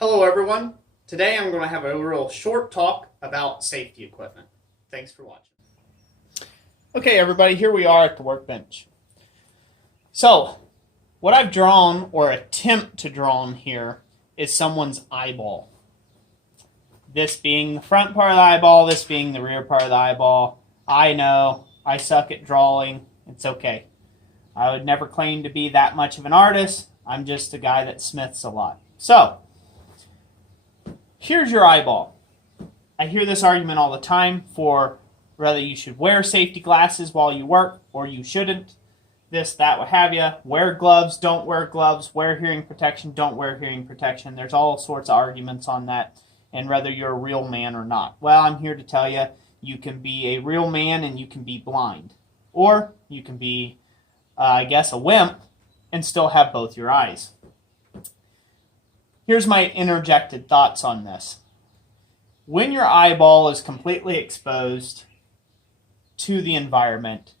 Hello everyone. Today I'm going to have a real short talk about safety equipment. Thanks for watching. Okay everybody, here we are at the workbench. So, what I've drawn, or attempt to draw on here, is someone's eyeball. This being the front part of the eyeball, this being the rear part of the eyeball. I know, I suck at drawing. It's okay. I would never claim to be that much of an artist. I'm just a guy that smiths a lot. So, here's your eyeball. I hear this argument all the time for whether you should wear safety glasses while you work or you shouldn't. This, that, what have you. Wear gloves, don't wear gloves. Wear hearing protection, don't wear hearing protection. There's all sorts of arguments on that and whether you're a real man or not. Well, I'm here to tell you, you can be a real man and you can be blind. Or you can be, I guess, a wimp and still have both your eyes. Here's my interjected thoughts on this. When your eyeball is completely exposed to the environment,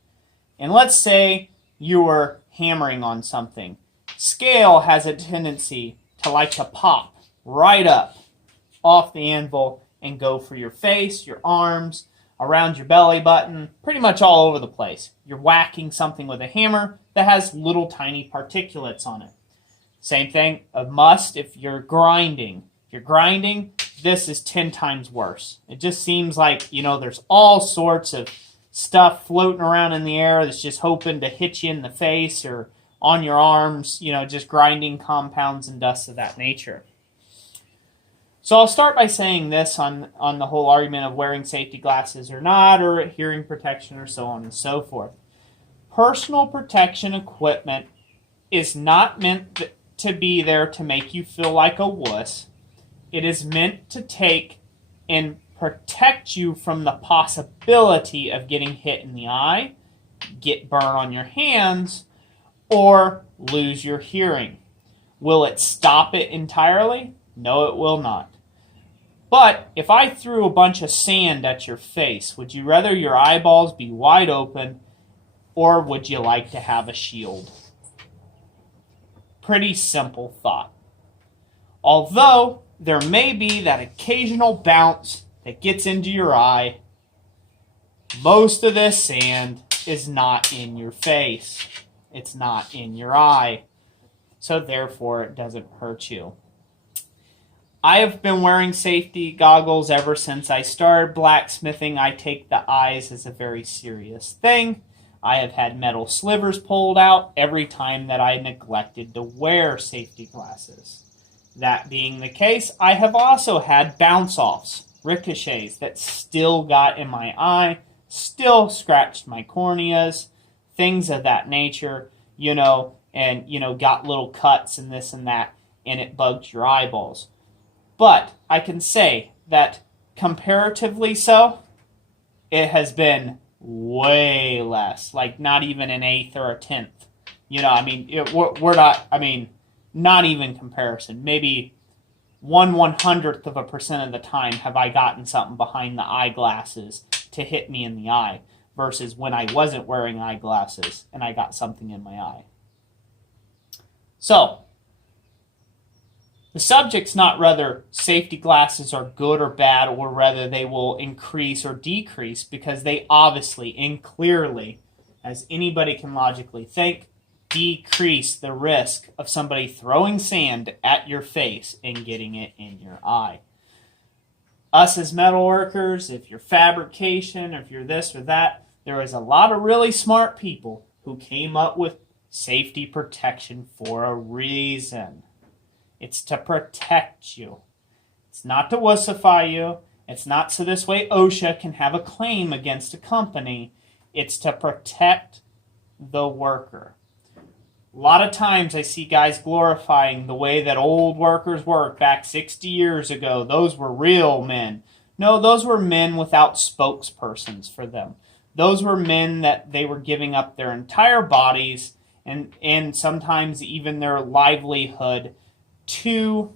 and let's say you were hammering on something, scale has a tendency to like to pop right up off the anvil and go for your face, your arms, around your belly button, pretty much all over the place. You're whacking something with a hammer that has little tiny particulates on it. Same thing, a must if you're grinding. If you're grinding, this is 10 times worse. It just seems like, there's all sorts of stuff floating around in the air that's just hoping to hit you in the face or on your arms, just grinding compounds and dust of that nature. So I'll start by saying this on the whole argument of wearing safety glasses or not, or hearing protection or so on and so forth. Personal protection equipment is not meant to be there to make you feel like a wuss. It is meant to take and protect you from the possibility of getting hit in the eye, get burn on your hands, or lose your hearing. Will it stop it entirely? No, it will not. But if I threw a bunch of sand at your face, would you rather your eyeballs be wide open, or would you like to have a shield? Pretty simple thought. Although there may be that occasional bounce that gets into your eye, most of this sand is not in your face. It's not in your eye. So therefore it doesn't hurt you. I have been wearing safety goggles ever since I started blacksmithing. I take the eyes as a very serious thing. I have had metal slivers pulled out every time that I neglected to wear safety glasses. That being the case, I have also had bounce-offs, ricochets that still got in my eye, still scratched my corneas, things of that nature, and got little cuts and this and that, and it bugged your eyeballs. But I can say that comparatively so, it has been way less, like not even an eighth or a tenth. We're not, not even comparison. Maybe 1/100th of a percent of the time have I gotten something behind the eyeglasses to hit me in the eye versus when I wasn't wearing eyeglasses and I got something in my eye. So, the subject's not whether safety glasses are good or bad or whether they will increase or decrease, because they obviously and clearly, as anybody can logically think, decrease the risk of somebody throwing sand at your face and getting it in your eye. Us as metal workers, if you're fabrication, if you're this or that, there is a lot of really smart people who came up with safety protection for a reason. It's to protect you. It's not to wussify you. It's not so this way OSHA can have a claim against a company. It's to protect the worker. A lot of times I see guys glorifying the way that old workers worked back 60 years ago. Those were real men. No, those were men without spokespersons for them. Those were men that they were giving up their entire bodies and sometimes even their livelihood to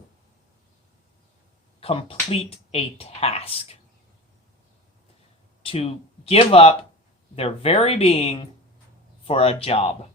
complete a task, to give up their very being for a job.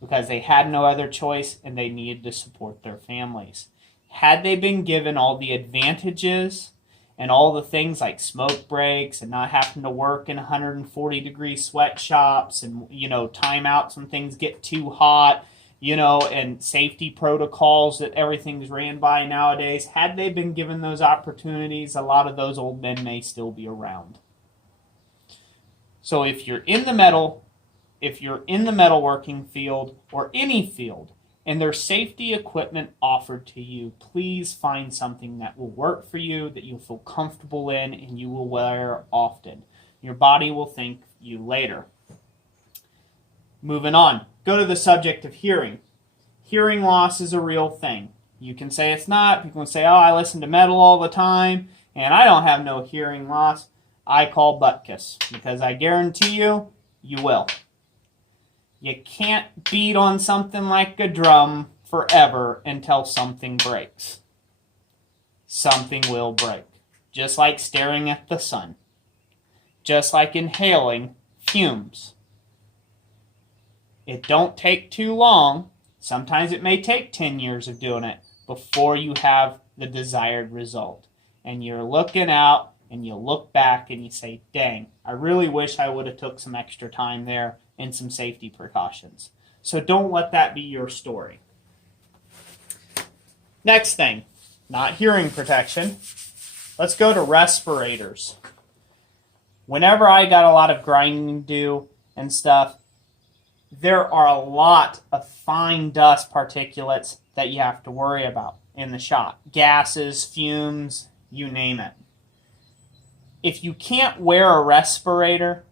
because they had no other choice and they needed to support their families. had they been given all the advantages and all the things like smoke breaks and not having to work in 140-degree sweatshops and, timeouts when things get too hot, and safety protocols that everything's ran by nowadays, had they been given those opportunities, a lot of those old men may still be around. So if you're in the metalworking field or any field, and there's safety equipment offered to you, please find something that will work for you, that you'll feel comfortable in, and you will wear often. Your body will thank you later. Moving on, go to the subject of hearing. Hearing loss is a real thing. You can say it's not. People can say, oh, I listen to metal all the time, and I don't have no hearing loss. I call butkus, because I guarantee you, you will. You can't beat on something like a drum forever until something breaks. Something will break. Just like staring at the sun. Just like inhaling fumes. It don't take too long. Sometimes it may take 10 years of doing it before you have the desired result. And you're looking out and you look back and you say, dang, I really wish I would have took some extra time there and some safety precautions. So don't let that be your story. Next thing, not hearing protection. Let's go to respirators. Whenever I got a lot of grinding to do and stuff, there are a lot of fine dust particulates that you have to worry about in the shop. Gases, fumes, you name it. If you can't wear a respirator,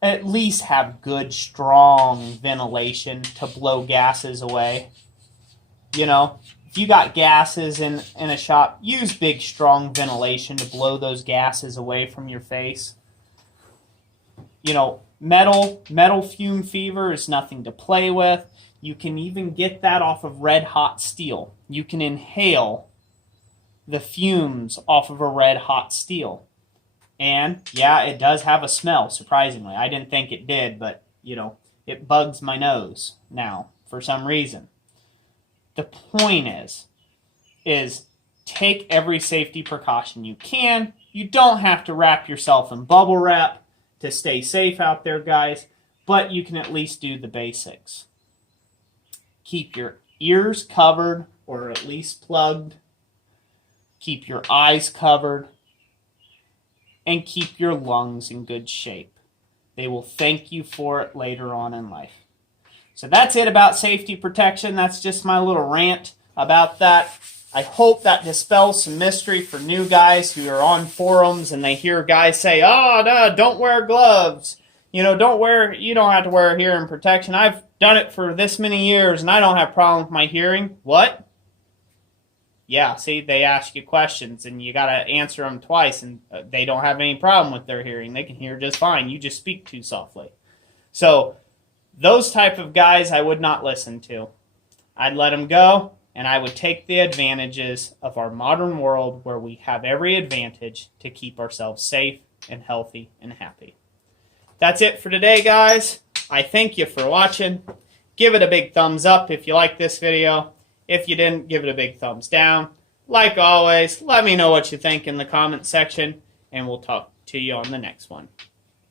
at least have good, strong ventilation to blow gases away. If you got gases in a shop, use big, strong ventilation to blow those gases away from your face. Metal fume fever is nothing to play with. You can even get that off of red hot steel. You can inhale the fumes off of a red hot steel. And, yeah, it does have a smell, surprisingly. I didn't think it did, but, it bugs my nose now for some reason. The point is take every safety precaution you can. You don't have to wrap yourself in bubble wrap to stay safe out there, guys, but you can at least do the basics. Keep your ears covered or at least plugged. Keep your eyes covered. And keep your lungs in good shape. They will thank you for it later on in life. So that's it about safety protection. That's just my little rant about that. I hope that dispels some mystery for new guys who are on forums and they hear guys say, oh, no, don't wear gloves. You don't have to wear hearing protection. I've done it for this many years and I don't have a problem with my hearing. What? Yeah, see, they ask you questions, and you got to answer them twice, and they don't have any problem with their hearing. They can hear just fine. You just speak too softly. So those type of guys I would not listen to. I'd let them go, and I would take the advantages of our modern world where we have every advantage to keep ourselves safe and healthy and happy. That's it for today, guys. I thank you for watching. Give it a big thumbs up if you like this video. If you didn't, give it a big thumbs down. Like always, let me know what you think in the comment section, and we'll talk to you on the next one.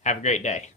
Have a great day.